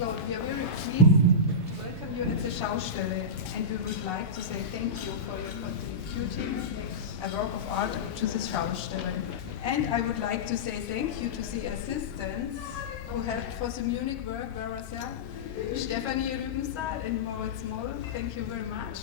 Claude, we are very pleased to welcome you at the Schaustelle, and we would like to say thank you for your contributing a work of art to the Schaustelle. And I would like to say thank you to the assistants who helped for the Munich work, where was that? Stefanie Rübenstahl and Moritz Moll, thank you very much.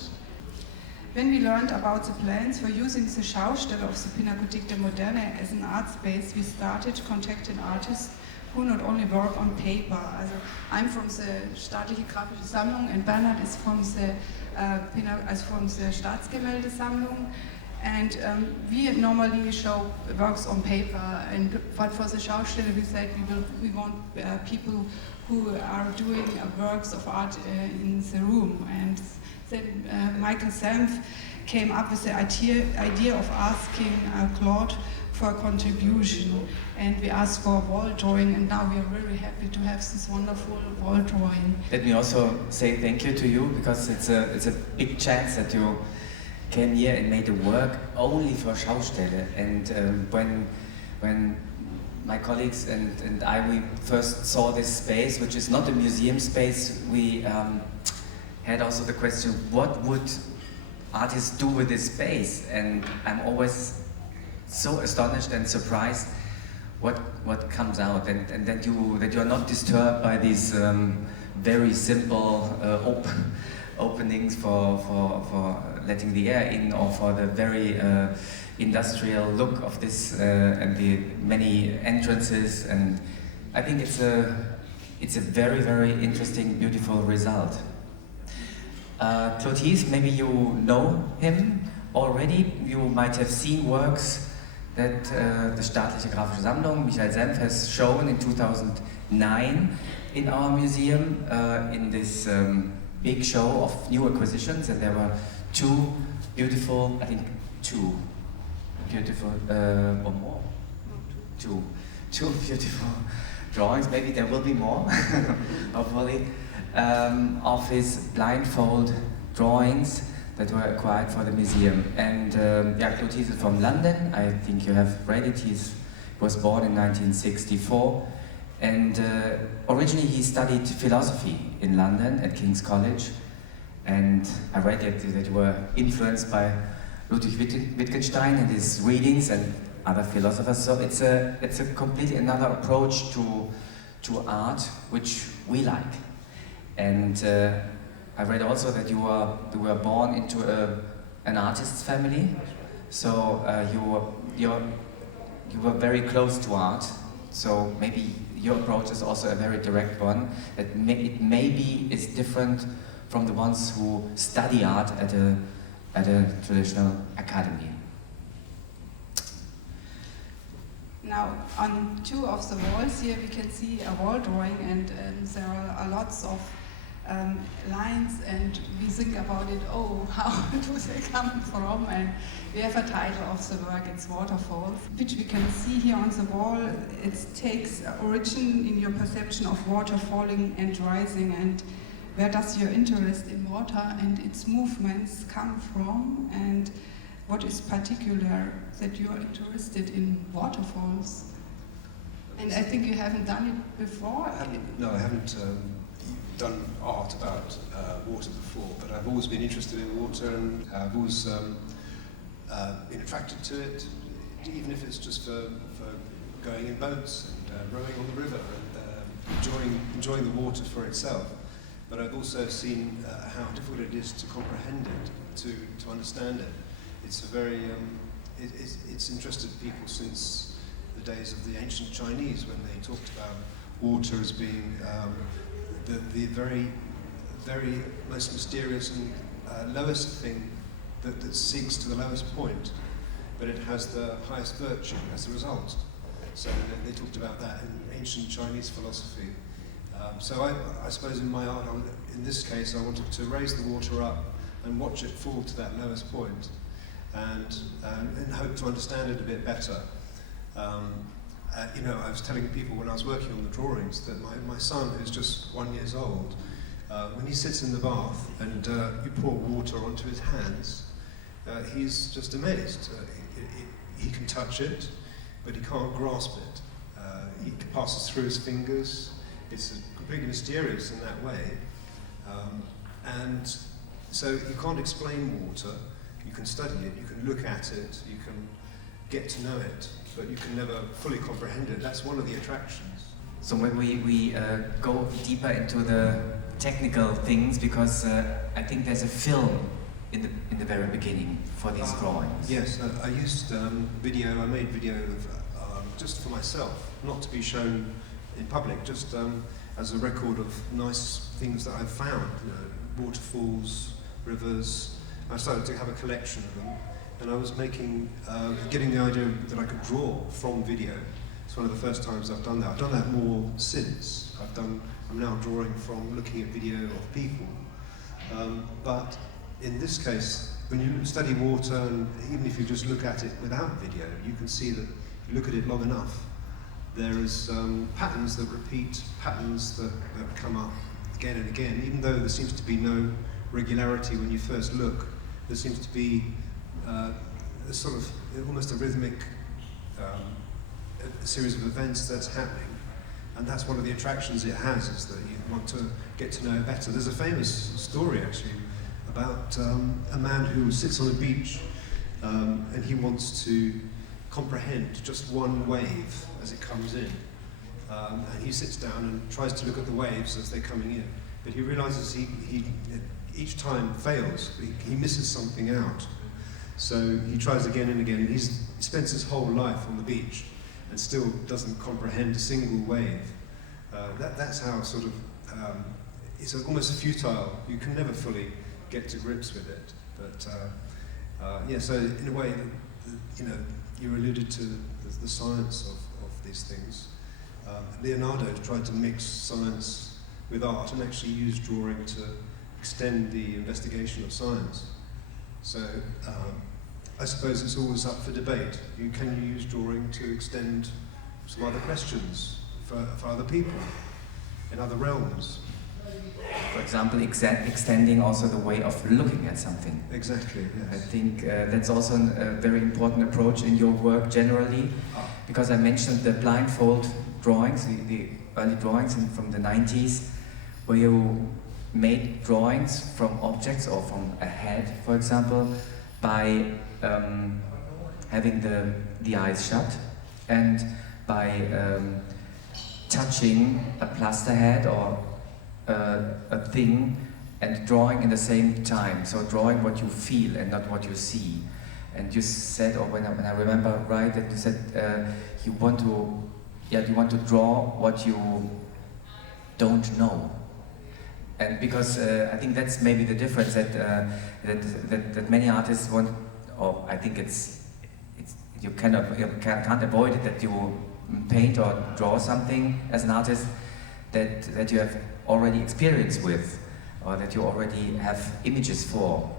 When we learned about the plans for using the Schaustelle of the Pinakothek der Moderne as an art space, we started contacting artists who not only work on paper. Also, I'm from the Staatliche Grafische Sammlung and Bernhard is from the Staatsgemäldesammlung. And we normally show works on paper, but for the Schaustelle we said we want people who are doing works of art in the room. And then Michael Senf came up with the idea of asking Claude for a contribution, and we asked for a wall drawing, and now we are very happy to have this wonderful wall drawing. Let me also say thank you to you, because it's a big chance that you came here and made a work only for Schaustelle. And when my colleagues and we first saw this space, which is not a museum space, we had also the question, what would artists do with this space? And I'm always so astonished and surprised what comes out, and that you are not disturbed by these very simple openings for letting the air in, or for the very industrial look of this and the many entrances. And I think it's a very, very interesting, beautiful result. Claude Heath, maybe you know him already. You might have seen works that the Staatliche Grafische Sammlung, Michael Senf, has shown in 2009 in our museum in this big show of new acquisitions, and there were two beautiful beautiful drawings, maybe there will be more, hopefully, of his blindfold drawings that were acquired for the museum. And Claude Heath is from London. I think you have read it. He was born in 1964, and originally he studied philosophy in London at King's College. And I read that you were influenced by Ludwig Wittgenstein and his readings and other philosophers. So it's a completely another approach to art, which we like. And I read also that you were born into an artist's family, so you were very close to art. So maybe your approach is also a very direct one. It maybe is different from the ones who study art at a traditional academy. Now, on two of the walls here, we can see a wall drawing, and there are lots of lines, and we think about it, how do they come from? And we have a title of the work, it's Waterfalls, which we can see here on the wall. It takes origin in your perception of water falling and rising, and where does your interest in water and its movements come from, and what is particular that you are interested in waterfalls? And I think you haven't done it before? I haven't done art about water before, but I've always been interested in water, and I've always been attracted to it, even if it's just for going in boats and rowing on the river and enjoying the water for itself. But I've also seen how difficult it is to comprehend it, to understand it. It's it's interested people since the days of the ancient Chinese, when they talked about water as being the very, very most mysterious and lowest thing that sinks to the lowest point, but it has the highest virtue as a result. So they talked about that in ancient Chinese philosophy. So I suppose in my art, in this case, I wanted to raise the water up and watch it fall to that lowest point, and hope to understand it a bit better. I was telling people when I was working on the drawings that my son, who's just 1 year old, when he sits in the bath and you pour water onto his hands, he's just amazed. He can touch it, but he can't grasp it. It passes through his fingers, it's completely mysterious in that way. And so you can't explain water, you can study it, you can look at it, you can get to know it, but you can never fully comprehend it. That's one of the attractions. So when we go deeper into the technical things, because I think there's a film in the very beginning for these drawings. Yes, I used video. I made video of, just for myself, not to be shown in public, just as a record of nice things that I've found. You know, waterfalls, rivers. I started to have a collection of them, and I was making, getting the idea that I could draw from video. It's one of the first times I've done that. I've done that more since. I'm now drawing from looking at video of people. But in this case, when you study water, and even if you just look at it without video, you can see that if you look at it long enough, there is patterns that repeat, patterns that come up again and again. Even though there seems to be no regularity when you first look, there seems to be a sort of almost a rhythmic a series of events that's happening. And that's one of the attractions it has, is that you want to get to know it better. There's a famous story, actually, about a man who sits on a beach and he wants to comprehend just one wave as it comes in. And he sits down and tries to look at the waves as they're coming in. But he realizes he each time fails. He misses something out. So he tries again and again. He spends his whole life on the beach and still doesn't comprehend a single wave. That's how sort of, it's almost futile. You can never fully get to grips with it. But yeah, so in a way, you know, you alluded to the science of these things. Leonardo tried to mix science with art and actually use drawing to extend the investigation of science. So I suppose it's always up for debate. Can you use drawing to extend some other questions for other people in other realms? For example, extending also the way of looking at something. Exactly, yes. I think that's also a very important approach in your work generally, because I mentioned the blindfold drawings, the early drawings from the 90s, where you made drawings from objects or from a head, for example, by having the eyes shut and by touching a plaster head or a thing and drawing in the same time. So drawing what you feel and not what you see. And you said, or when I remember right, that you said you want to draw what you don't know. And because I think that's maybe the difference that many artists want, or I think you can't avoid it, that you paint or draw something as an artist that you have already experience with, or that you already have images for.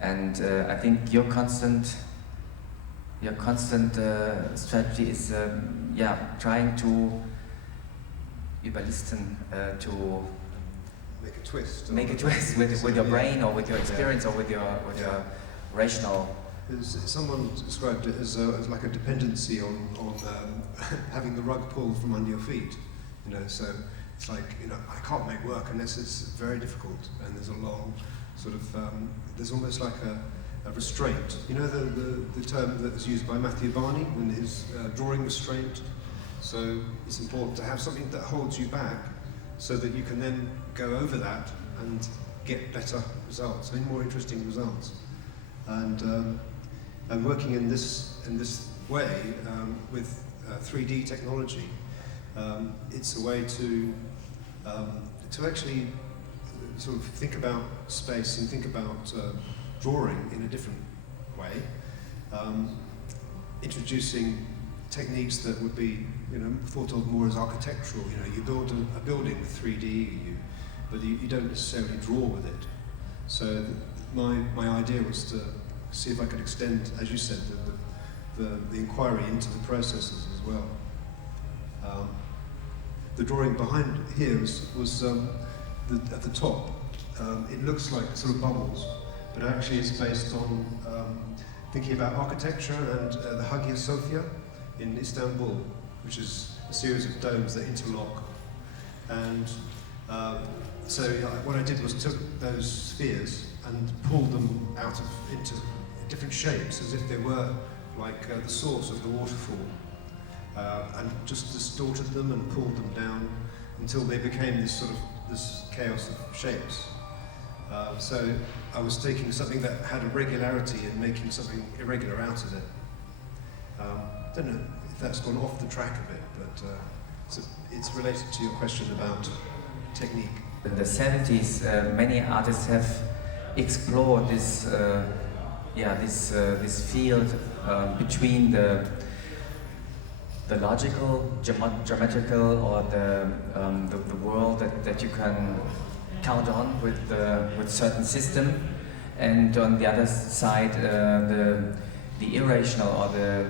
And I think your constant strategy is trying to überlisten, to make a twist with your brain or with your experience or with your rational. Someone described it as like a dependency on having the rug pulled from under your feet. You know, so it's like, you know, I can't make work unless it's very difficult, and there's a long sort of there's almost like a restraint. You know, the term that was used by Matthew Barney in his drawing restraint. So it's important to have something that holds you back, so that you can then go over that and get better results, and more interesting results. And working in this way with 3D technology, it's a way to actually sort of think about space and think about drawing in a different way, introducing techniques that would be, you know, thought of more as architectural. You know, you build a building with 3D, but you don't necessarily draw with it. So my idea was to see if I could extend, as you said, the inquiry into the processes as well. The drawing behind here was at the top. It looks like sort of bubbles, but actually it's based on thinking about architecture and the Hagia Sophia in Istanbul, which is a series of domes that interlock. And so what I did was took those spheres and pulled them into different shapes, as if they were like the source of the waterfall, and just distorted them and pulled them down until they became this chaos of shapes. So I was taking something that had a regularity and making something irregular out of it. I don't know if that's gone off the track a bit, but it's related to your question about technique. In the 70s, many artists have explored this field between the logical, geometrical, or the world that you can count on with certain system, and on the other side the irrational, or the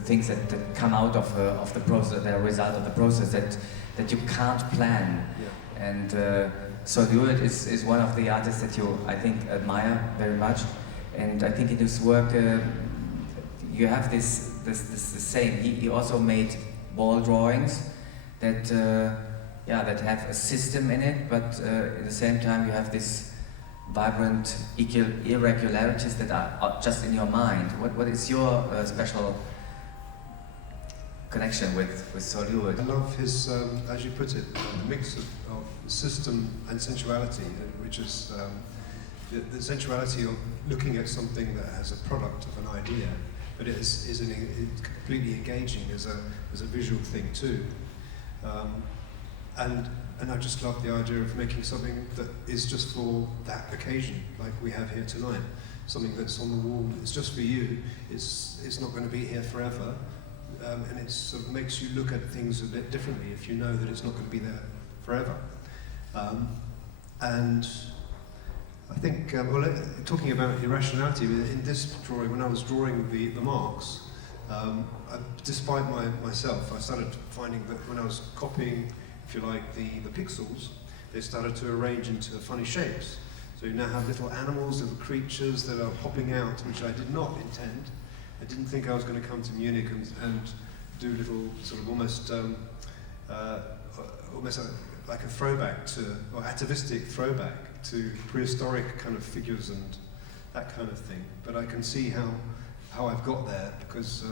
things that come out of the process, the result of the process that you can't plan. Yeah. And so Hewitt is one of the artists that you, I think, admire very much, and I think in his work you have this the same. He also made wall drawings that that have a system in it, but at the same time you have this vibrant irregularities that are just in your mind. What is your special connection with Sol Hewitt? I love his, as you put it, the mix of system and sensuality, which is the sensuality of looking at something that has a product of an idea, but it's completely engaging as a visual thing too. And I just love the idea of making something that is just for that occasion, like we have here tonight. Something that's on the wall, it's just for you, it's not going to be here forever, and it sort of makes you look at things a bit differently if you know that it's not going to be there forever. And I think, talking about irrationality, in this drawing, when I was drawing the marks, despite myself, I started finding that when I was copying, if you like, the pixels, they started to arrange into funny shapes. So you now have little animals, little creatures that are popping out, which I did not intend. I didn't think I was going to come to Munich and do little sort of almost like a throwback to, or atavistic throwback to prehistoric kind of figures and that kind of thing. But I can see how I've got there, because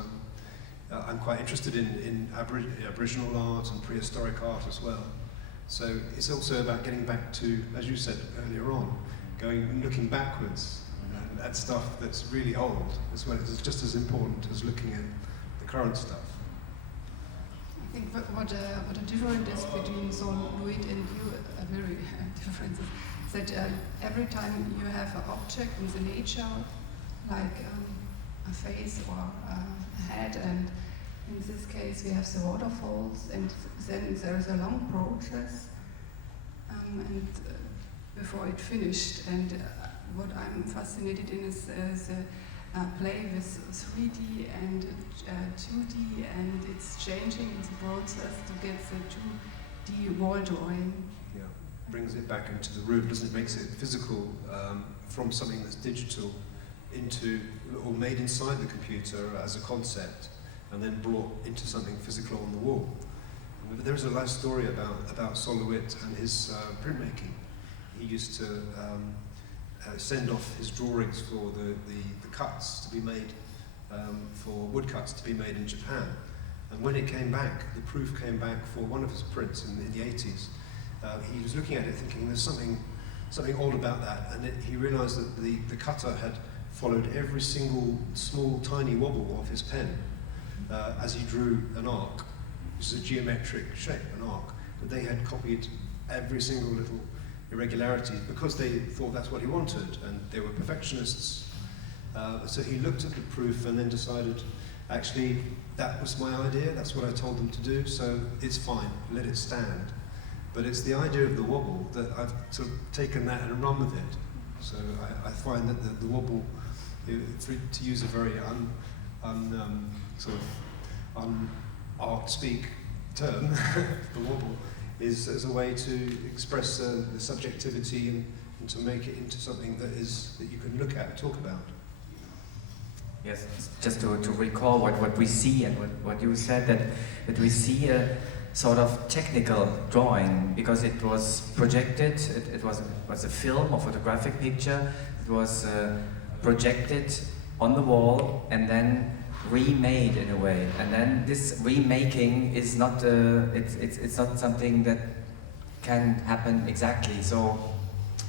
I'm quite interested in Aboriginal art and prehistoric art as well. So it's also about getting back to, as you said earlier on, going and looking backwards at stuff that's really old as well. It's just as important as looking at the current stuff. I think what a difference is between Sol Hewitt and you, a very difference, is that every time you have an object with a nature, like a face or a head, and in this case we have the waterfalls, and then there is a long process and before it finished. And what I'm fascinated in is the play with 3D and 2D, and it's changing in the process to get the 2D wall drawing. Yeah, brings it back into the room, doesn't it? Makes it physical from something that's digital into, or made inside the computer as a concept, and then brought into something physical on the wall. And there is a nice story about Sol Hewitt and his printmaking. He used to send off his drawings for the cuts to be made, for woodcuts to be made in Japan. And when it came back, the proof came back for one of his prints in the 80s. He was looking at it thinking there's something odd about that, and he realized that the cutter had followed every single small tiny wobble of his pen as he drew an arc, which is a geometric shape, an arc, but they had copied every single little irregularity because they thought that's what he wanted, and they were perfectionists. So he looked at the proof and then decided, actually, that was my idea, that's what I told them to do, so it's fine, let it stand. But it's the idea of the wobble that I've sort of taken that and run with it. So I find that the wobble, to use a very art speak term, the wobble, is as a way to express the subjectivity and to make it into something that you can look at and talk about. Yes, just to recall what we see and what you said, that we see sort of technical drawing, because it was projected, it was a film or photographic picture, it was projected on the wall and then remade in a way. And then this remaking is not, it's not something that can happen exactly. So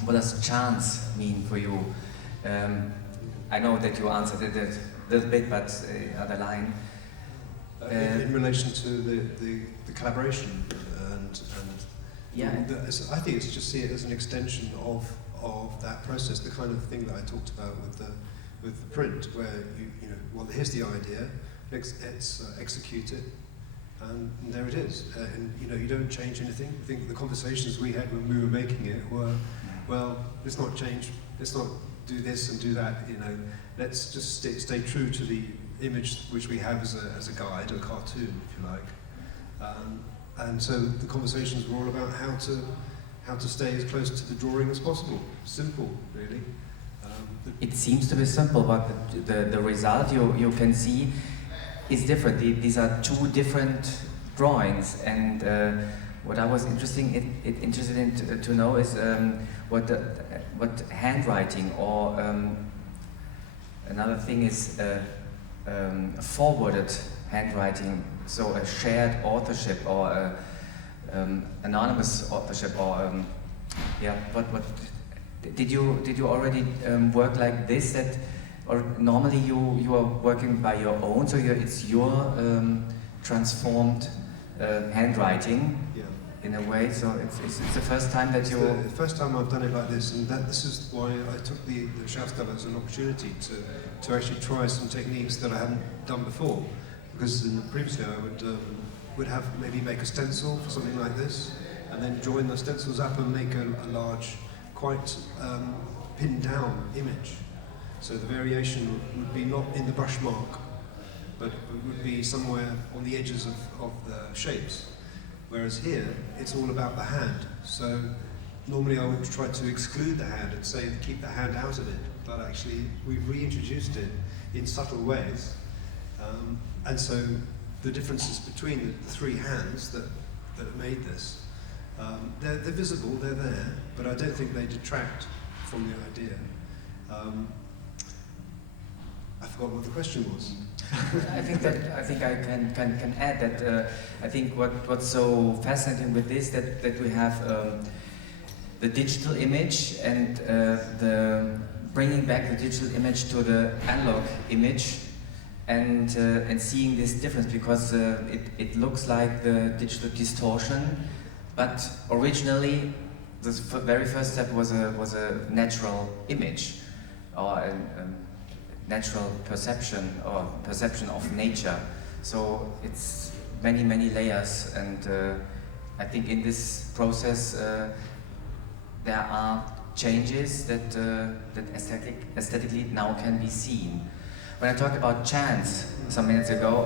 what does chance mean for you? I know that you answered it a little bit, but other line. In relation to the collaboration and yeah, I think it's just see it as an extension of that process, the kind of thing that I talked about with the print, where you know, well, here's the idea, let's execute it, and there it is. And you know, you don't change anything. I think the conversations we had when we were making it were, well, let's not change, let's not do this and do that. You know, let's just stay true to the image which we have as a guide, a cartoon, if you like. And so the conversations were all about how to stay as close to the drawing as possible. Simple, really. It seems to be simple, but the result you can see is different. These are two different drawings, and what I was interested in to know is what handwriting, or another thing is forwarded handwriting, so a shared authorship or anonymous authorship, or yeah. What did you already work like this? That, or normally you are working by your own, so it's your transformed handwriting. Yeah. In a way, so it's the first time that you. The first time I've done it like this, and this is why I took the Schaustelle as an opportunity to actually try some techniques that I hadn't done before. Because previously I would make a stencil for something like this, and then join the stencils up and make a large, quite pinned down image. So the variation would be not in the brush mark, but it would be somewhere on the edges of the shapes. Whereas here, it's all about the hand. So normally I would try to exclude the hand and say keep the hand out of it, but actually we've reintroduced it in subtle ways. And so the differences between the three hands that have made this, they're visible, they're there, but I don't think they detract from the idea. I forgot what the question was. I think I can add that I think what's so fascinating with this that we have the digital image and the bringing back the digital image to the analog image, and seeing this difference, because it looks like the digital distortion, but originally the very first step was a natural image, or a natural perception, or perception of nature. So it's many layers, and I think in this process there are changes that aesthetically now can be seen. When I talked about chance some minutes ago,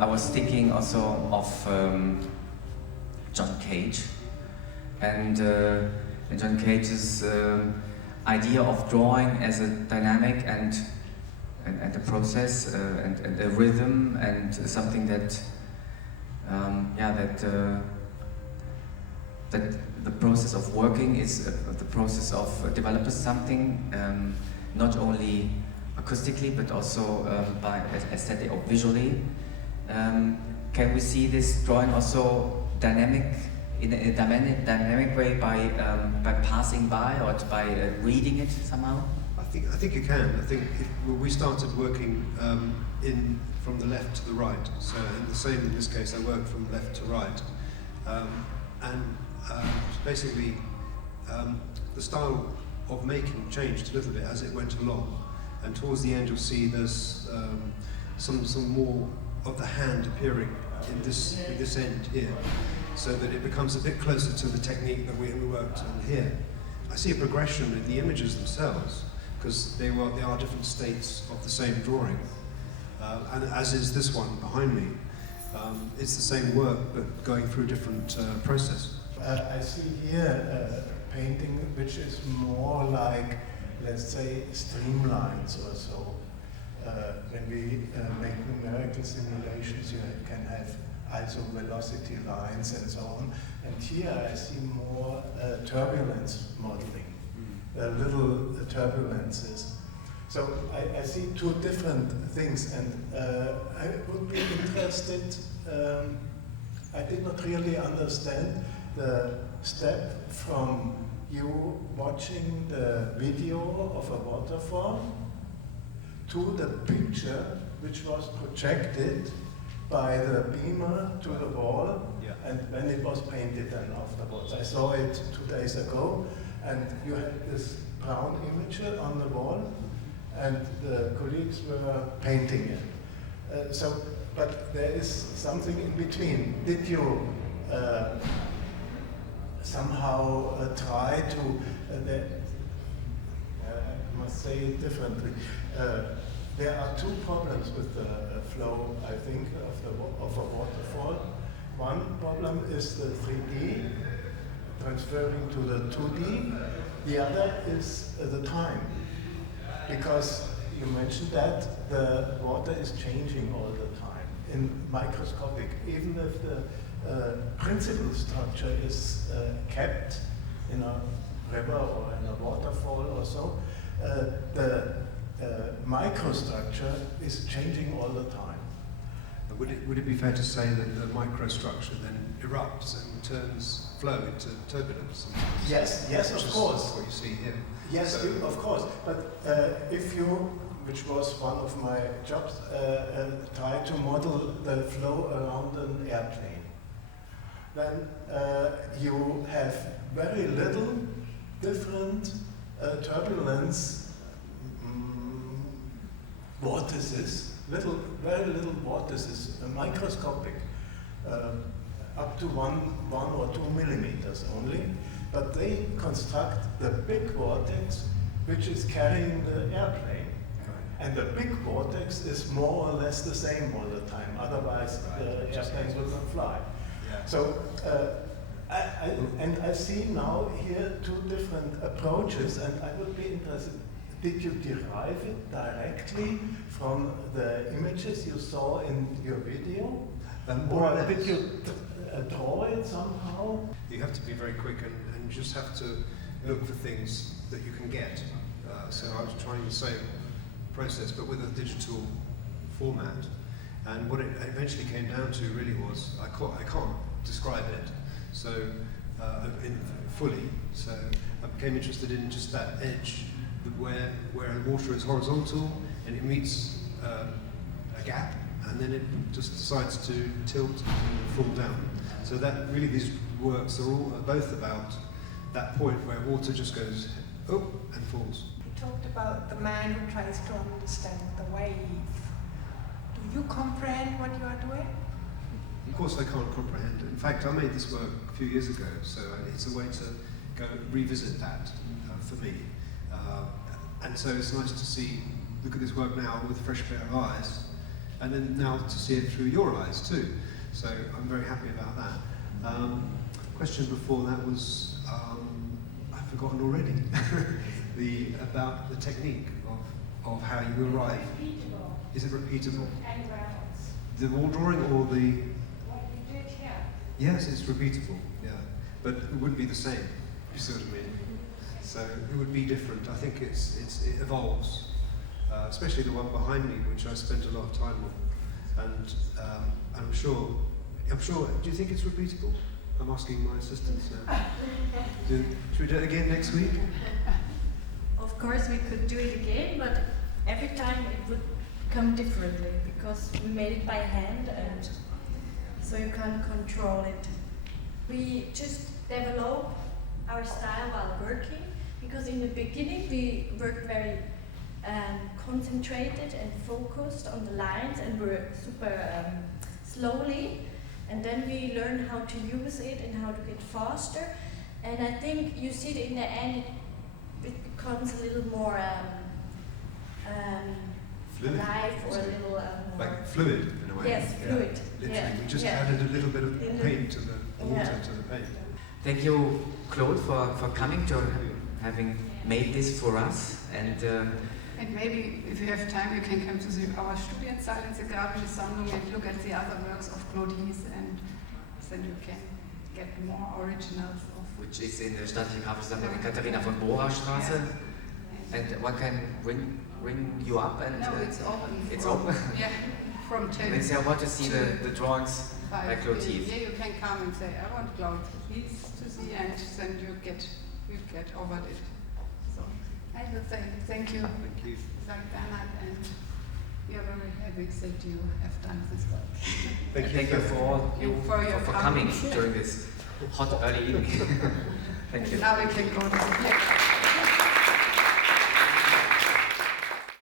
I was thinking also of John Cage, and John Cage's idea of drawing as a dynamic and a process, and a rhythm, and something that that the process of working is the process of developing something, not only acoustically but also by aesthetic or visually. Can we see this drawing also dynamic, in a dynamic way, by passing by, or by reading it somehow? I think you can. I think we started working from the left to the right. So in this case, I worked from left to right, basically the style of making changed a little bit as it went along. And towards the end, you'll see there's some more of the hand appearing in this end here, so that it becomes a bit closer to the technique that we worked on here. I see a progression in the images themselves, because they are different states of the same drawing, and as is this one behind me. It's the same work, but going through different processes. I see here a painting which is more like, let's say, streamlines or so. When we make numerical simulations, you can have also velocity lines and so on. And here I see more turbulence modeling, little turbulences. So I see two different things, and I would be interested. I did not really understand the step from you watching the video of a waterfall to the picture which was projected by the beamer to the wall, and when it was painted then afterwards. I saw it 2 days ago, and you had this brown image on the wall, and the colleagues were painting it. But there is something in between. Did you somehow try to, I must say it differently, there are two problems with the flow, I think, of a waterfall. One problem is the 3D, transferring to the 2D. The other is the time, because you mentioned that the water is changing all the time in microscopic, even if the principal structure is kept in a river or in a waterfall or so, the microstructure is changing all the time. Would it be fair to say that the microstructure then erupts and turns flow into turbulence? Yes, of course. What you see here. Yes, So, of course. But if you, which was one of my jobs, try to model the flow around an airplane, then you have very little different turbulence vortices, very little vortices, microscopic, up to one or 2 millimeters only, but they construct the big vortex which is carrying the airplane. And the big vortex is more or less the same all the time, otherwise the airplane will not fly. Yeah. So, I see now here two different approaches, and I would be interested, did you derive it directly from the images you saw in your video? Or did you draw it somehow? You have to be very quick and you just have to look for things that you can get. So I was trying the same process but with a digital format. And what it eventually came down to really was, I can't describe it fully, so I became interested in just that edge where the water is horizontal and it meets a gap, and then it just decides to tilt and fall down. So that really, these works are both about that point where water just goes up and falls. You talked about the man who tries to understand the wave. Do you comprehend what you are doing? Of course I can't comprehend it. In fact, I made this work a few years ago, so it's a way to go revisit that for me. And so it's nice to look at this work now with a fresh pair of eyes, and then now to see it through your eyes too. So I'm very happy about that. Question before that was, I've forgotten already, about the technique of how you arrive. Repeatable. Is it repeatable? Anywhere else. The wall drawing or the... What you did here. Yes, it's repeatable, yeah. But it wouldn't be the same, you see what I mean? So it would be different. I think it evolves, especially the one behind me, which I spent a lot of time on. And I'm sure, do you think it's repeatable? I'm asking my assistants now. Should we do it again next week? Of course we could do it again, but every time it would come differently because we made it by hand, and so you can't control it. We just develop our style while working, because in the beginning we worked very concentrated and focused on the lines and were super slowly, and then we learned how to use it and how to get faster, and I think you see it in the end it becomes a little more Fluid, alive, or a little more... Like fluid in a way. Yes, fluid. Literally, Yeah. we just Yeah. added a little bit of paint to the water, Yeah. to the paint. Thank you, Claude, for coming to having made this for us. And And maybe if you have time, you can come to our Studiensaal in the Grafische Sammlung and look at the other works of Claude Heath, and then you can get more originals of. Which is in der Staatlichen Grafischen Sammlung in Katharina von Bora Straße. Yeah. And one can ring you up and. No, it's open. It's open? Yeah, from 10. They say, I want to see the drawings by Claude Heath. Yeah, you can come and say, I want Claude Heath to see, and then you get over it. So I will say thank you. Thank you. St. Bernhard, and we are very happy that you have done this work. Thank you for your coming during this hot early evening. Thank you. Now we can go to the next.